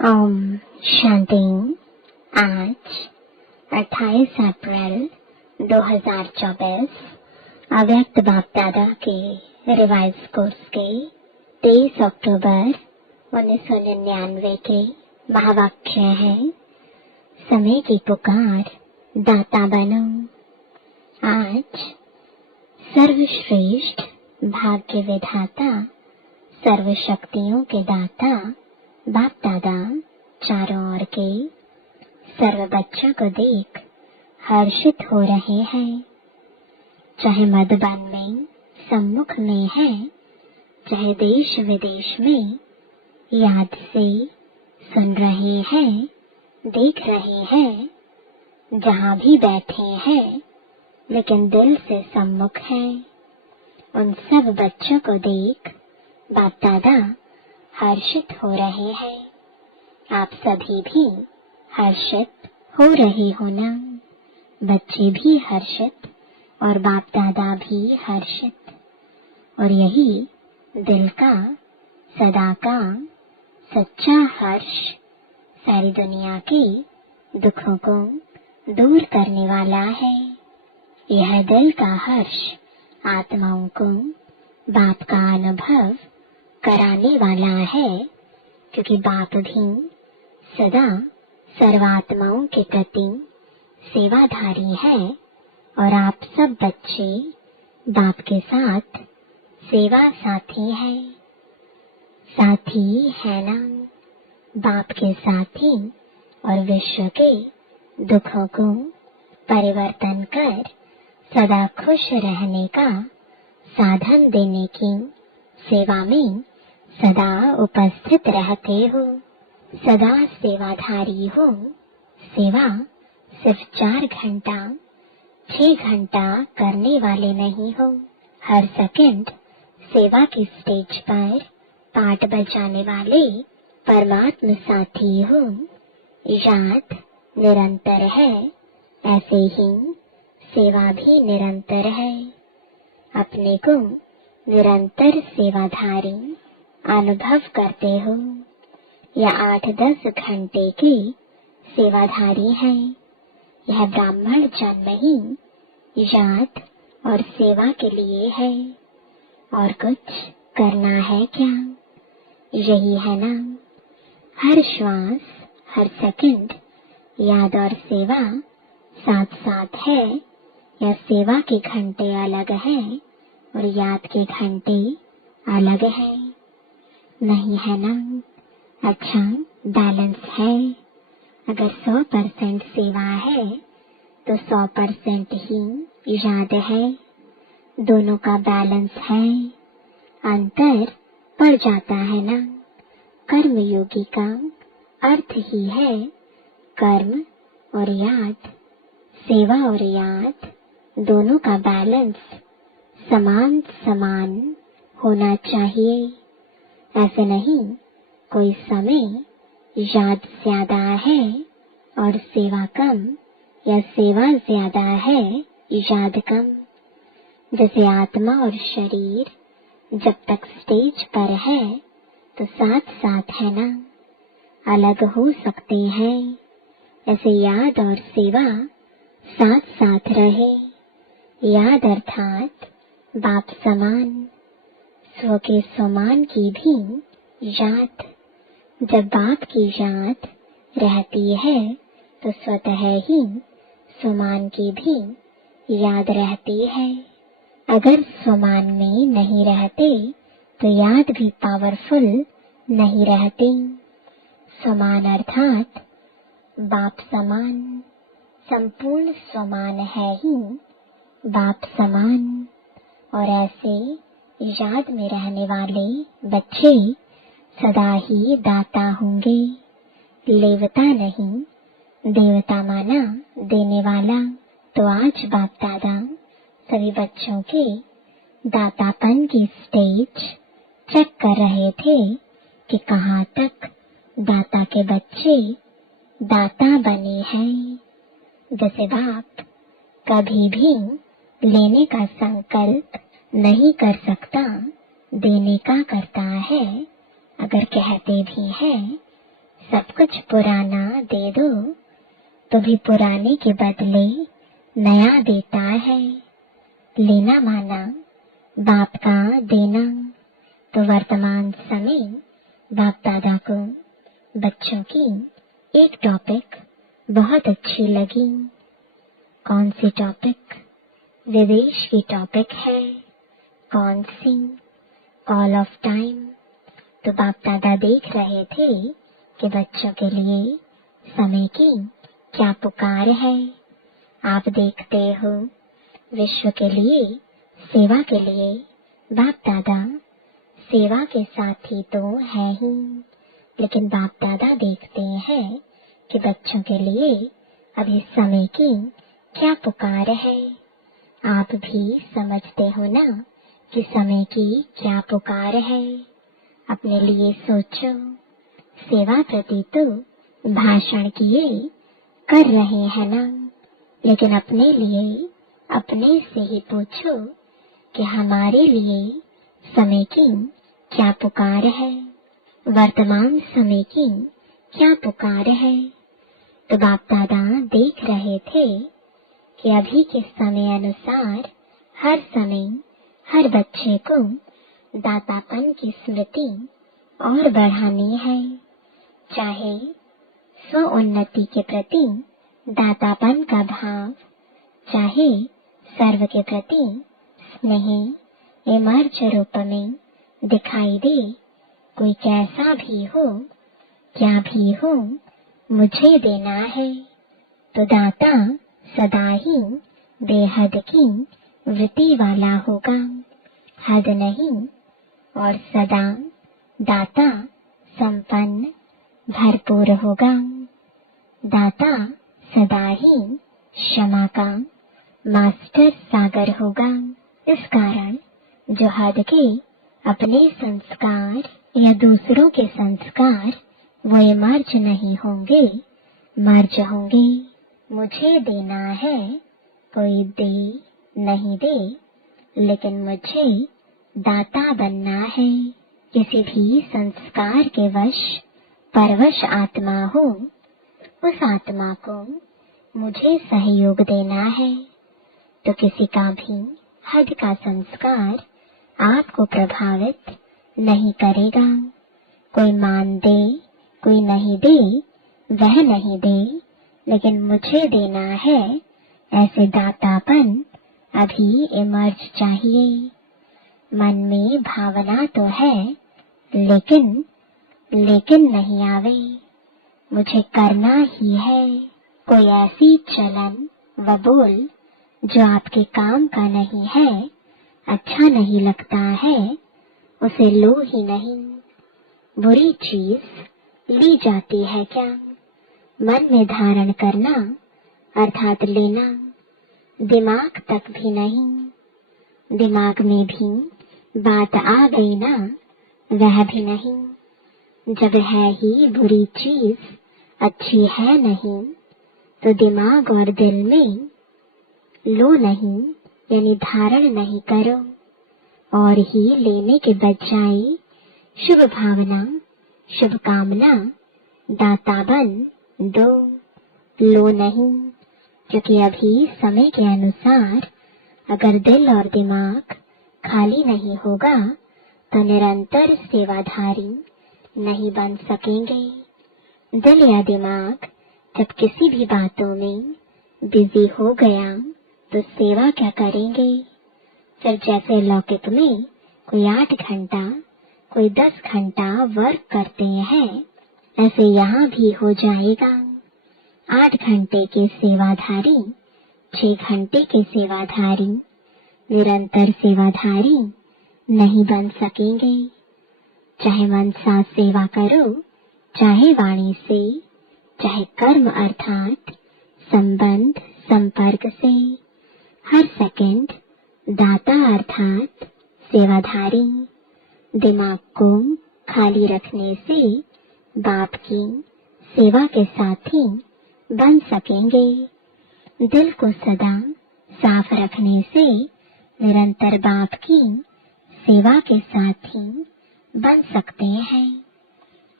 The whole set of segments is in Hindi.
ओम शांति। आज 28 अप्रैल 2024 अव्यक्त बाप दादा के रिवाइज कोर्स के 23 अक्टूबर 1999 के महावाक्य है, समय की पुकार दाता बनो। आज सर्वश्रेष्ठ भाग्य विधाता सर्व शक्तियों के दाता बाप दादा चारों ओर के सर्व बच्चों को देख हर्षित हो रहे हैं। चाहे मधुबन में सम्मुख में है, चाहे देश विदेश में याद से सुन रहे हैं, देख रहे हैं, जहाँ भी बैठे हैं लेकिन दिल से सम्मुख है। उन सब बच्चों को देख बाप दादा हर्षित हो रहे हैं। आप सभी भी हर्षित हो रहे हो ना? बच्चे भी हर्षित और बाप दादा भी हर्षित, और यही दिल का सदा का सच्चा हर्ष सारी दुनिया के दुखों को दूर करने वाला है। यह दिल का हर्ष आत्माओं को बाप का अनुभव कराने वाला है, क्योंकि बाप भी सदा सर्वात्माओं के प्रति सेवाधारी है और आप सब बच्चे बाप के साथ सेवा साथी है। साथी है ना? बाप के साथी और विश्व के दुखों को परिवर्तन कर सदा खुश रहने का साधन देने की सेवा में सदा उपस्थित रहते हो, सदा सेवाधारी हो। सेवा सिर्फ 4 घंटा 6 घंटा करने वाले नहीं हो, हर सेकंड सेवा की स्टेज पर पाठ बजाने वाले परमात्म साथी हो। याद निरंतर है, ऐसे ही सेवा भी निरंतर है। अपने को निरंतर सेवाधारी अनुभव करते हो या 8-10 घंटे के सेवाधारी है। यह ब्राह्मण जन्म ही याद और सेवा के लिए है, और कुछ करना है क्या? यही है ना? हर श्वास हर सेकंड याद और सेवा साथ साथ है, या सेवा के घंटे अलग है और याद के घंटे अलग है? नहीं है ना? अच्छा, बैलेंस है। अगर 100% सेवा है तो 100% ही याद है। दोनों का बैलेंस है। अंतर पड़ जाता है ना? कर्मयोगी का अर्थ ही है कर्म और याद। सेवा और याद दोनों का बैलेंस समान समान होना चाहिए। ऐसे नहीं कोई समय याद ज्यादा है और सेवा कम, या सेवा ज्यादा है याद कम। जैसे आत्मा और शरीर जब तक स्टेज पर है तो साथ साथ है ना, अलग हो सकते हैं। ऐसे याद और सेवा साथ साथ रहे। याद अर्थात बाप समान, स्व के समान की भी याद। जब बाप की याद रहती है तो स्वतः ही समान की भी याद रहती है। अगर समान में नहीं रहते तो याद भी पावरफुल नहीं रहती। समान अर्थात बाप समान, संपूर्ण समान है ही बाप समान। और ऐसे याद में रहने वाले बच्चे सदा ही दाता होंगे। लेवता नहीं, देवता माना देने वाला। तो आज बाप दादा सभी बच्चों के दातापन की स्टेज चेक कर रहे थे कि कहाँ तक दाता के बच्चे दाता बने हैं। जैसे बाप कभी भी लेने का संकल्प नहीं कर सकता, देने का करता है। अगर कहते भी हैं सब कुछ पुराना दे दो तो भी पुराने के बदले नया देता है। लेना माना बाप का देना। तो वर्तमान समय बाप दादा को बच्चों की एक टॉपिक बहुत अच्छी लगी। कौन सी टॉपिक? विदेश की टॉपिक है। कौन सी? Call of time. तो बाप दादा देख रहे थे कि बच्चों के लिए समय की क्या पुकार है। आप देखते हो विश्व के लिए, सेवा के लिए बाप दादा सेवा के साथी तो है ही, लेकिन बाप दादा देखते हैं कि बच्चों के लिए अभी समय की क्या पुकार है। आप भी समझते हो ना कि समय की क्या पुकार है। अपने लिए सोचो। सेवा प्रति तो भाषण किए कर रहे हैं ना, लेकिन अपने लिए अपने से ही पूछो कि हमारे लिए समय की क्या पुकार है। वर्तमान समय की क्या पुकार है। तो बाप दादा देख रहे थे कि अभी के समय अनुसार हर समय हर बच्चे को दातापन की स्मृति और बढ़ानी है। चाहे स्व उन्नति के प्रति दातापन का भाव, चाहे सर्व के प्रति स्नेह एमर्ज रूप में दिखाई दे। कोई कैसा भी हो, क्या भी हो, मुझे देना है। तो दाता सदा ही बेहद की वृत्ति वाला होगा, हद नहीं, और सदा दाता संपन्न भरपूर होगा। दाता सदा ही क्षमा का मास्टर सागर होगा। इस कारण जो हद के अपने संस्कार या दूसरों के संस्कार वो मर्ज नहीं होंगे, मर्ज होंगे। मुझे देना है, कोई दे नहीं दे, लेकिन मुझे दाता बनना है। किसी भी संस्कार के वश परवश आत्मा हो, उस आत्मा को मुझे सहयोग देना है। तो किसी का भी हद का संस्कार आपको प्रभावित नहीं करेगा। कोई मान दे, कोई नहीं दे, वह नहीं दे, लेकिन मुझे देना है, ऐसे दातापन अभी इमर्ज चाहिए। मन में भावना तो है, लेकिन नहीं आवे। मुझे करना ही है। कोई ऐसी चलन व बोल जो आपके काम का नहीं है, अच्छा नहीं लगता है, उसे लो ही नहीं। बुरी चीज ली जाती है क्या? मन में धारण करना अर्थात लेना, दिमाग तक भी नहीं। दिमाग में भी बात आ गई ना, वह भी नहीं। जब है ही बुरी चीज अच्छी है नहीं, तो दिमाग और दिल में लो नहीं, यानी धारण नहीं करो, और ही लेने के बजाय शुभ भावना, शुभ कामना, दाता बन दो, लो नहीं। क्योंकि अभी समय के अनुसार अगर दिल और दिमाग खाली नहीं होगा तो निरंतर सेवाधारी नहीं बन सकेंगे। दिल या दिमाग जब किसी भी बातों में बिजी हो गया तो सेवा क्या करेंगे। फिर जैसे लौकिक में कोई 8 घंटा, कोई 10 घंटा वर्क करते हैं, ऐसे यहाँ भी हो जाएगा। 8 घंटे के सेवाधारी 6 घंटे के सेवाधारी निरंतर सेवाधारी नहीं बन सकेंगे। चाहे मन साथ सेवा करो, चाहे वाणी से, चाहे कर्म अर्थात संबंध संपर्क से, हर सेकंड दाता अर्थात सेवाधारी। दिमाग को खाली रखने से बाप की सेवा के साथी बन सकेंगे। दिल को सदा साफ रखने से निरंतर बाप की सेवा के साथी बन सकते हैं।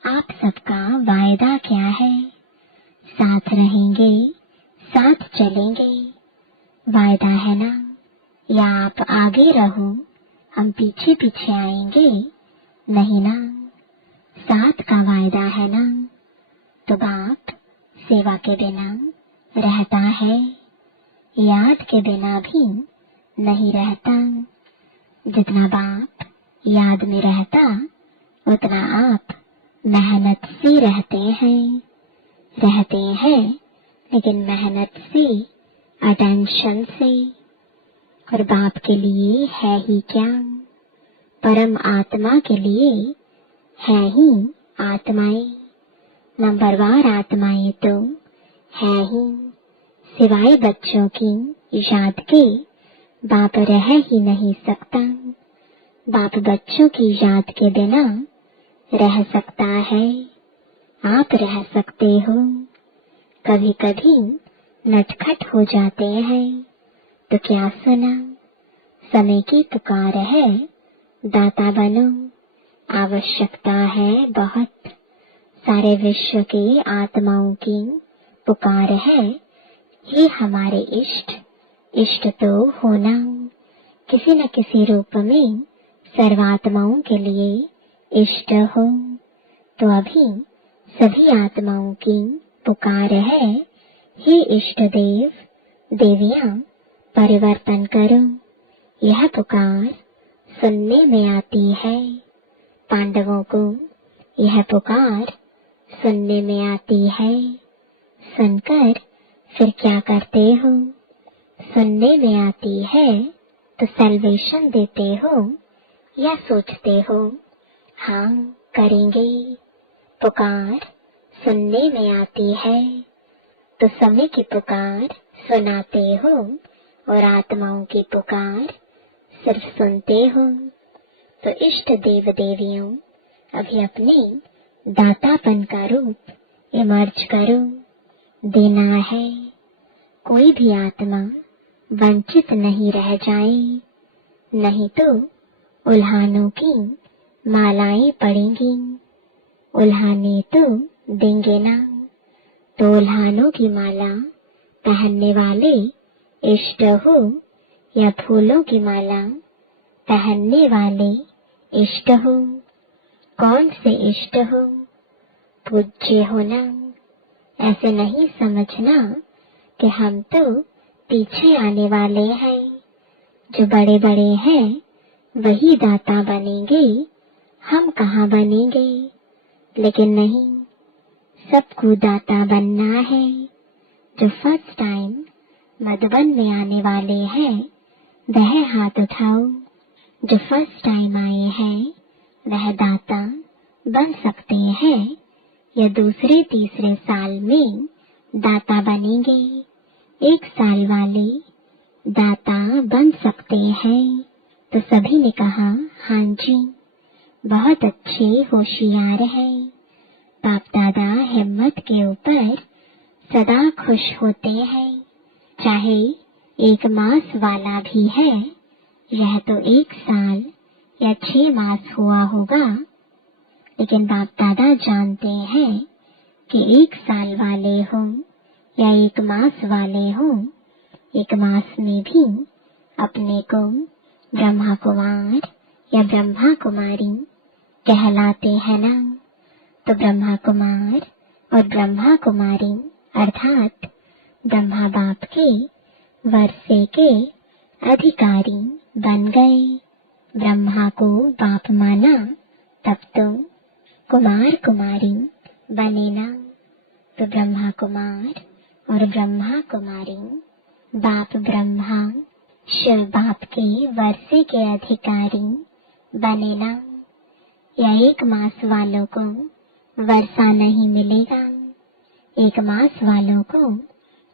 आप सबका वायदा क्या है? साथ रहेंगे, साथ चलेंगे, वायदा है ना? या आप आगे रहो, हम पीछे पीछे आएंगे, नहीं ना? साथ का वायदा है ना? तो बाप सेवा के बिना रहता है, याद के बिना भी नहीं रहता। जितना बाप याद में रहता, उतना आप मेहनत से रहते हैं लेकिन मेहनत से, अटेंशन से। और बाप के लिए है ही क्या? परम आत्मा के लिए है ही आत्माएं, नंबरवार आत्माएं तो है ही। सिवाय बच्चों की याद के बाप रह ही नहीं सकता। बाप बच्चों की याद के बिना रह सकता है। आप रह सकते हो। कभी कभी नटखट हो जाते हैं तो क्या सुना? समय की पुकार है, दाता बनो। आवश्यकता है बहुत, सारे विश्व के आत्माओं की पुकार है। ये हमारे इष्ट तो होना, किसी न किसी रूप में सर्वात्माओं के लिए इष्ट हो। तो अभी सभी आत्माओं की पुकार है, हे इष्ट देव देवियां परिवर्तन करो। यह पुकार सुनने में आती है। पांडवों को यह पुकार सुनने में आती है। सुनकर फिर क्या करते हो? सुनने में आती है तो सैल्वेशन देते हो या सोचते हो हाँ करेंगे? पुकार सुनने में आती है तो समय की पुकार सुनाते हो और आत्माओं की पुकार सिर्फ सुनते हो। तो इष्ट देव देवियों, अभी अपने दातापन का रूप इमर्ज करो। देना है, कोई भी आत्मा वंचित नहीं रह जाए, नहीं तो उल्हानों की मालाएं पड़ेंगी। उल्हाने तो देंगे ना, तो उल्हानों की माला पहनने वाले इष्ट हो या फूलों की माला पहनने वाले इष्ट हो? कौन से इष्ट हो? पूज्य होना। ऐसे नहीं समझना कि हम तो पीछे आने वाले हैं, जो बड़े बड़े हैं वही दाता बनेंगे, हम कहाँ बनेंगे। लेकिन नहीं, सबको दाता बनना है। जो फर्स्ट टाइम मधुबन में आने वाले हैं वह हाथ उठाओ। जो फर्स्ट टाइम आए हैं वह दाता बन सकते हैं या दूसरे तीसरे साल में दाता बनेंगे। 1 साल वाले दाता बन सकते हैं। तो सभी ने कहा हाँ जी, बहुत अच्छे होशियार है। बाप दादा हिम्मत के ऊपर सदा खुश होते हैं। चाहे 1 मास वाला भी है, यह तो 1 साल या 6 मास हुआ होगा, लेकिन बाप दादा जानते हैं कि 1 साल वाले हों या 1 मास वाले हों, 1 मास में भी अपने को ब्रह्मा कुमार या ब्रह्मा कुमारी कहलाते हैं ना। तो ब्रह्मा कुमार और ब्रह्मा कुमारी अर्थात ब्रह्मा बाप के वर्षे के अधिकारी बन गए। ब्रह्मा को बाप माना तब तो कुमार कुमारी बने ना। तो ब्रह्मा कुमार और ब्रह्मा कुमारी बाप ब्रह्मा शिव बाप के वर्षे के अधिकारी बने ना। या 1 मास वालों को वर्षा नहीं मिलेगा, 1 मास वालों को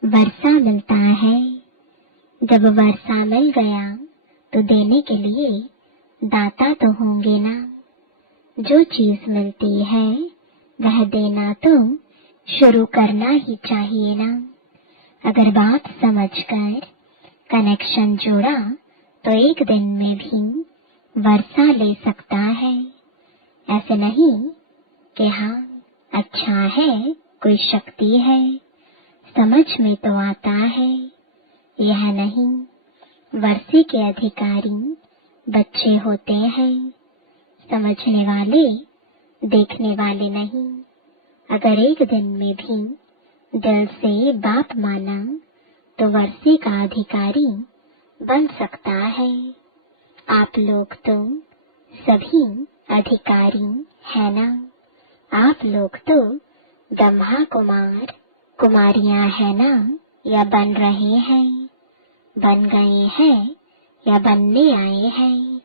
वर्षा मिलता है। जब वर्षा मिल गया तो देने के लिए दाता तो होंगे ना। जो चीज मिलती है वह देना तो शुरू करना ही चाहिए ना। अगर बात समझकर कनेक्शन जोड़ा तो 1 दिन में भी वर्षा ले सकता है। ऐसे नहीं कि हाँ अच्छा है, कोई शक्ति है, समझ में तो आता है। यह नहीं, वर्षे के अधिकारी बच्चे होते हैं, समझने वाले, देखने वाले नहीं। अगर एक दिन में भी दिल से बाप माना तो वर्षे का अधिकारी बन सकता है। आप लोग तो सभी अधिकारी है ना। आप लोग तो ब्रह्मा कुमार कुमारियां है ना, या बन रहे हैं, बन गए हैं या बनने आए हैं।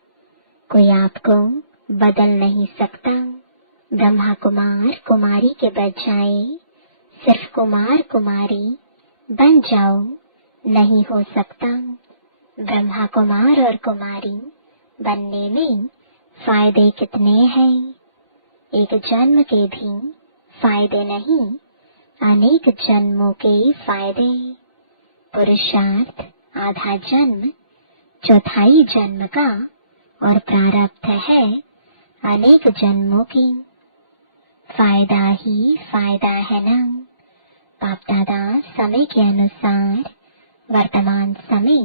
कोई आपको बदल नहीं सकता। ब्रह्मा कुमार कुमारी के बजाय सिर्फ कुमार कुमारी बन जाओ, नहीं हो सकता। ब्रह्मा कुमार और कुमारी बनने में फायदे कितने हैं। एक जन्म के भी फायदे नहीं, अनेक जन्मों के फायदे। पुरुषार्थ आधा जन्म, चौथाई जन्म का, और प्रारब्ध है अनेक जन्मों की। फायदा ही फायदा है ना। बाप दादा समय के अनुसार वर्तमान समय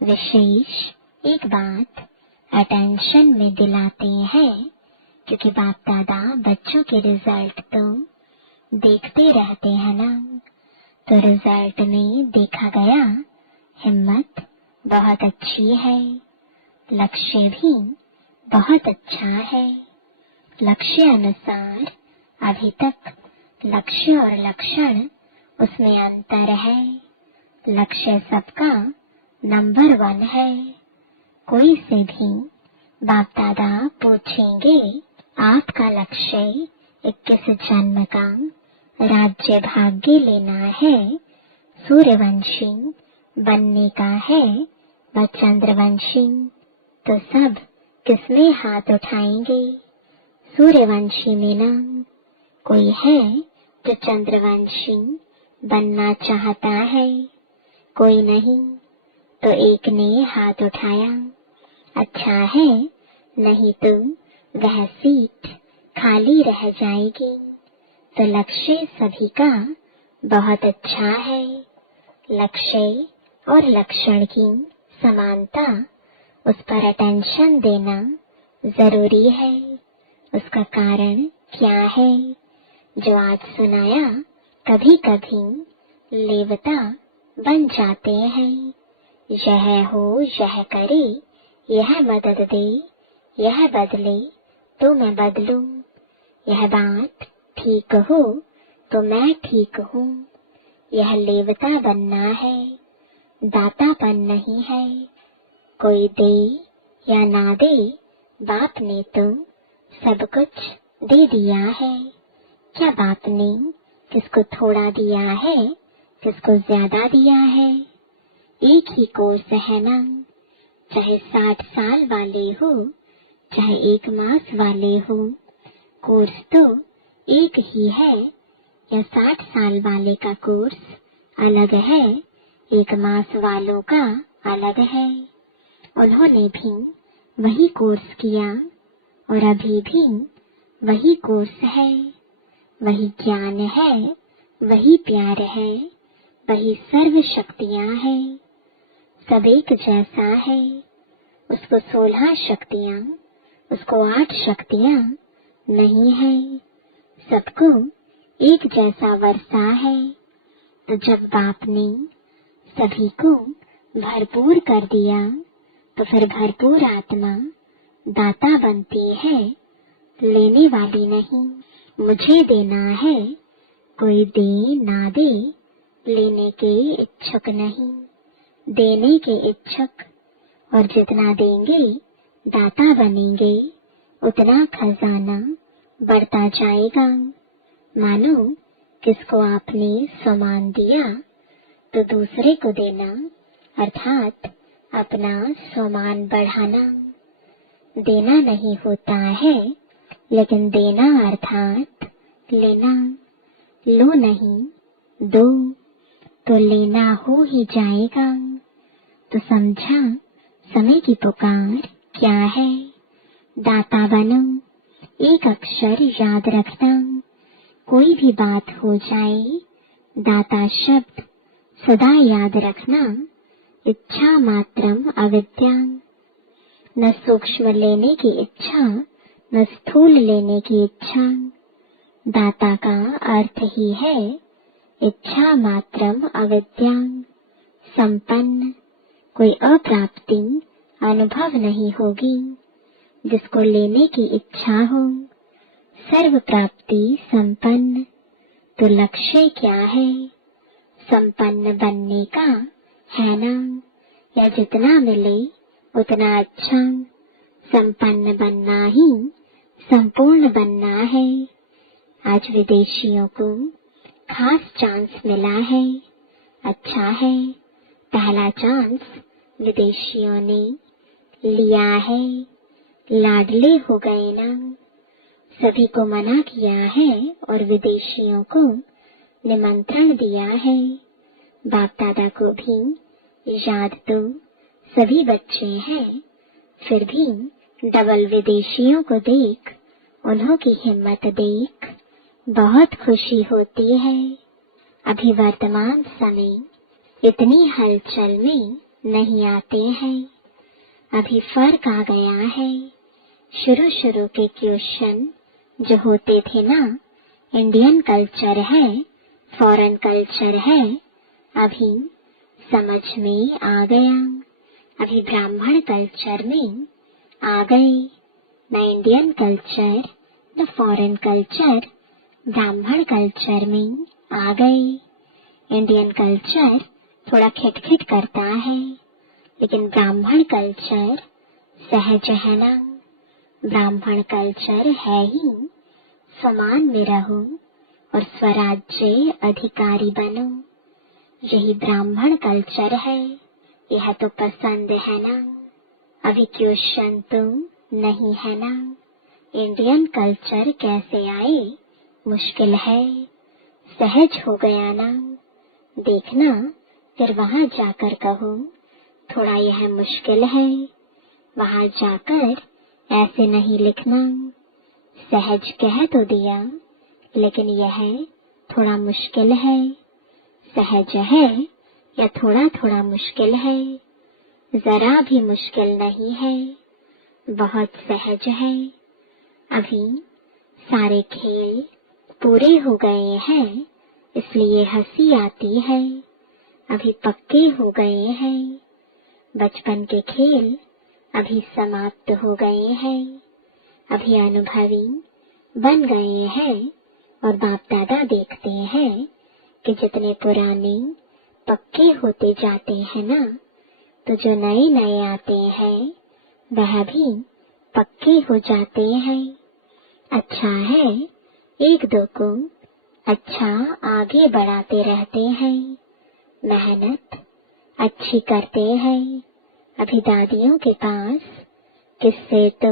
विशेष एक बात अटेंशन में दिलाते हैं, क्योंकि बाप दादा बच्चों के रिजल्ट तो देखते रहते हैं ना। तो रिजल्ट में देखा गया हिम्मत बहुत अच्छी है, लक्ष्य भी बहुत अच्छा है। लक्ष्य अनुसार अभी तक लक्ष्य और लक्षण उसमें अंतर है। लक्ष्य सबका नंबर 1 है। कोई से भी बाप दादा पूछेंगे आपका लक्ष्य 21 जन्म का राज्य भाग्य लेना है, सूर्यवंशी बनने का है व चंद्रवंशी, तो सब किसमें हाथ उठाएंगे? सूर्यवंशी में ना। कोई है जो चंद्रवंशी बनना चाहता है? कोई नहीं। तो एक ने हाथ उठाया। अच्छा है, नहीं तो वह सीट खाली रह जाएगी। तो लक्ष्य सभी का बहुत अच्छा है। लक्ष्य और लक्षण की समानता, उस पर अटेंशन देना जरूरी है। उसका कारण क्या है? जो आज सुनाया, कभी कभी लेवता बन जाते हैं। यह हो, यह करे, यह मदद दे, यह बदले तो मैं बदलूं, यह बात ठीक हो तो मैं ठीक हूँ। यह लेवता बनना है, दातापन नहीं है। कोई दे या ना दे, बाप ने तो सब कुछ दे दिया है। क्या बाप ने किसको थोड़ा दिया है, किसको ज्यादा दिया है? एक ही कोर्स है ना। चाहे 60 साल वाले हो, चाहे 1 मास वाले हो, कोर्स तो एक ही है। या 60 साल वाले का कोर्स अलग है, 1 मास वालों का अलग है। उन्होंने भी वही कोर्स किया और अभी भी वही कोर्स है। वही ज्ञान है, वही प्यार है, वही सर्व शक्तियां हैं। सब एक जैसा है। उसको 16 शक्तियां, उसको 8 शक्तियां नहीं है। सबको एक जैसा वर्षा है। तो जब बाप ने सभी को भरपूर कर दिया, तो फिर भरपूर आत्मा दाता बनती है, लेने वाली नहीं। मुझे देना है, कोई दे ना दे, लेने के इच्छुक नहीं, देने के इच्छुक। और जितना देंगे दाता बनेंगे, उतना खजाना बढ़ता जाएगा। मानो किसको आपने सामान दिया तो दूसरे को देना, अर्थात अपना सामान बढ़ाना। देना नहीं होता है, लेकिन देना अर्थात लेना। लो नहीं, दो, तो लेना हो ही जाएगा। तो समझा समय की पुकार क्या है? दाता बनो, एक अक्षर याद रखना, कोई भी बात हो जाए दाता शब्द सदा याद रखना। इच्छा मात्रम अविद्या, न सूक्ष्म लेने की इच्छा न स्थूल लेने की इच्छा। दाता का अर्थ ही है इच्छा मात्रम अविद्या। संपन्न, कोई अप्राप्ति अनुभव नहीं होगी जिसको लेने की इच्छा हो। सर्व प्राप्ति संपन्न, तो लक्ष्य क्या है? संपन्न बनने का है ना, या जितना मिले उतना अच्छा। संपन्न बनना ही संपूर्ण बनना है। आज विदेशियों को खास चांस मिला है, अच्छा है। पहला चांस विदेशियों ने लिया है, लाडले हो गए ना। सभी को मना किया है और विदेशियों को निमंत्रण दिया है। बाप दादा को भी याद तो सभी बच्चे हैं, फिर भी डबल विदेशियों को देख, उन्हों की हिम्मत देख बहुत खुशी होती है। अभी वर्तमान समय इतनी हलचल में नहीं आते हैं, अभी फर्क आ गया है। शुरू के क्वेश्चन जो होते थे ना, इंडियन कल्चर है, फॉरेन कल्चर है, अभी समझ में आ गया। अभी ब्राह्मण कल्चर में आ गए, न इंडियन कल्चर न फॉरेन कल्चर, ब्राह्मण कल्चर में आ गए। इंडियन कल्चर थोड़ा खिटखिट करता है, लेकिन ब्राह्मण कल्चर सहज है ना। ब्राह्मण कल्चर है ही समान में रहो और स्वराज्य अधिकारी बनो, यही ब्राह्मण कल्चर है। यह तो पसंद है ना। अभी क्वेश्चन तो नहीं है ना, इंडियन कल्चर कैसे आए? मुश्किल है, सहज हो गया ना। देखना फिर वहां जाकर कहो थोड़ा यह मुश्किल है, वहां जाकर ऐसे नहीं लिखना। सहज कह तो दिया, लेकिन यह थोड़ा मुश्किल है। सहज है या थोड़ा थोड़ा मुश्किल है? जरा भी मुश्किल नहीं है, बहुत सहज है। अभी सारे खेल पूरे हो गए हैं, इसलिए हंसी आती है। अभी पक्के हो गए हैं, बचपन के खेल अभी समाप्त हो गए हैं। अभी अनुभवी बन गए हैं और बाप दादा देखते हैं कि जितने पुराने पक्के होते जाते हैं ना, तो जो नए नए आते हैं वह भी पक्के हो जाते हैं। अच्छा है, एक दो को अच्छा आगे बढ़ाते रहते हैं, मेहनत अच्छी करते हैं। अभी दादियों के पास किस्से तो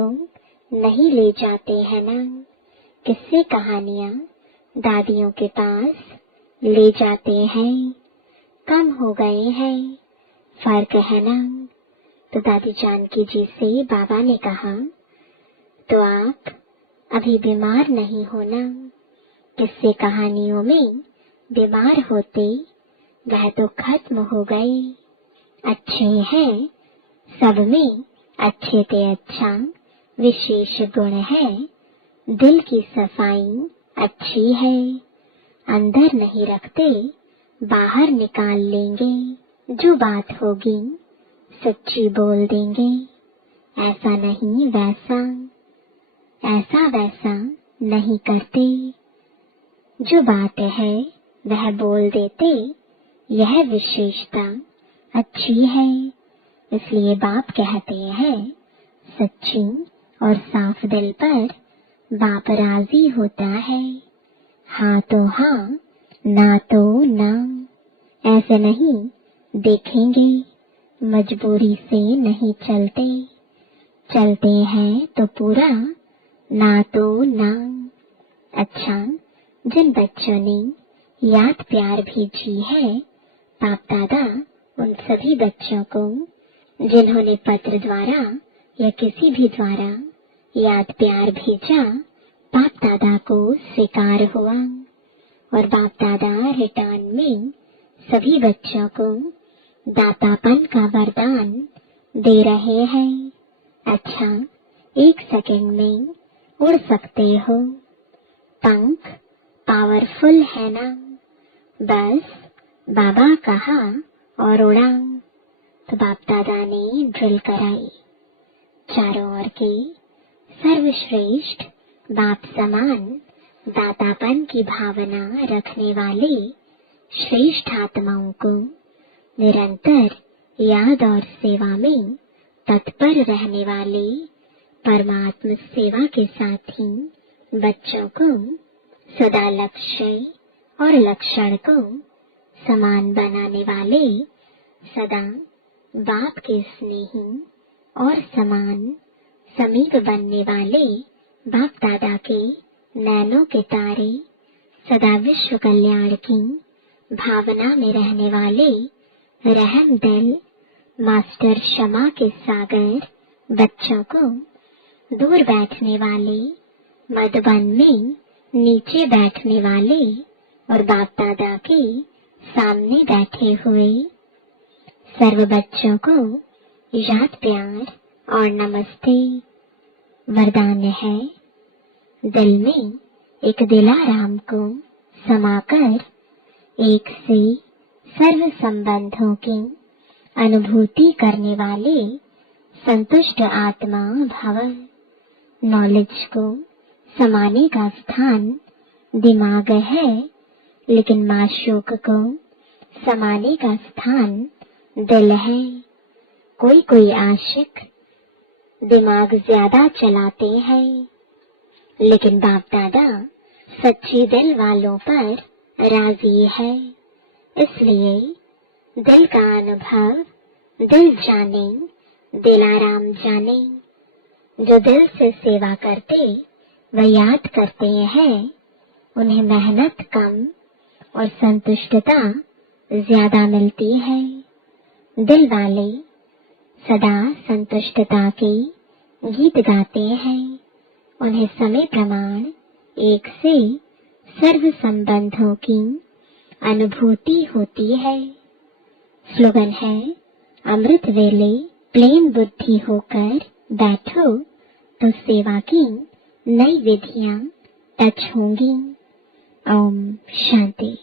नहीं ले जाते हैं ना, किस्से कहानियां दादियों के पास ले जाते हैं, कम हो गए हैं, फर्क है ना। तो दादी जानकी जी से बाबा ने कहा, तो आप अभी बीमार नहीं होना। किस्से कहानियों में बीमार होते, वह तो खत्म हो गए। अच्छे हैं, सब में अच्छे ते अच्छा विशेष गुण है। दिल की सफाई अच्छी है, अंदर नहीं रखते बाहर निकाल लेंगे। जो बात होगी सच्ची बोल देंगे, ऐसा नहीं वैसा, ऐसा वैसा नहीं करते। जो बात है वह बोल देते, यह विशेषता अच्छी है। इसलिए बाप कहते हैं सच्ची और साफ दिल पर बाप राजी होता है। हाँ तो हाँ, ना तो ना, ऐसे नहीं देखेंगे। मजबूरी से नहीं चलते, चलते हैं तो पूरा ना तो ना। अच्छा, जिन बच्चों ने याद प्यार भेजी है, बाप दादा उन सभी बच्चों को जिन्होंने पत्र द्वारा या किसी भी द्वारा याद प्यार भेजा, बाप दादा को स्वीकार हुआ और बाप दादा रिटर्न में सभी बच्चों को दातापन का वरदान दे रहे हैं। अच्छा, 1 सेकंड में उड़ सकते हो। पंख पावरफुल है ना? बस बाबा कहा और उड़ा। तो बाप दादा ने ड्रिल कराई। चारों ओर के सर्वश्रेष्ठ बाप समान दातापन की भावना रखने वाले श्रेष्ठ आत्माओं को निरंतर याद और सेवा में तत्पर रहने वाले परमात्म सेवा के साथी बच्चों को सदा लक्ष्य और लक्षण को समान बनाने वाले सदा बाप के स्नेही और समान समीप बनने वाले बाप दादा के नैनों के तारे सदा विश्व कल्याण की भावना में रहने वाले रहम दिल मास्टर क्षमा के सागर बच्चों को दूर बैठने वाले मधुबन में नीचे बैठने वाले और बाप दादा के सामने बैठे हुए सर्व बच्चों को याद प्यार और नमस्ते। वरदान है, दिल में एक दिलाराम को समाकर एक से सर्व संबंधों की अनुभूति करने वाले संतुष्ट आत्मा भव। नॉलेज को समाने का स्थान दिमाग है, लेकिन माशूक को समाने का स्थान दिल है। कोई आशिक दिमाग ज्यादा चलाते हैं, लेकिन बाप दादा सच्ची दिल वालों पर राजी है। इसलिए दिल का अनुभव दिल जाने, दिलाराम जाने। जो दिल से सेवा करते व याद करते हैं, उन्हें मेहनत कम और संतुष्टता ज्यादा मिलती है। दिल वाले सदा संतुष्टता के गीत गाते हैं। उन्हें समय प्रमाण एक से सर्व संबंधों की अनुभूति होती है। स्लोगन है, अमृत वेले प्लेन बुद्धि होकर बैठो तो सेवा की नई विधियां टच होंगी। ओम शांति।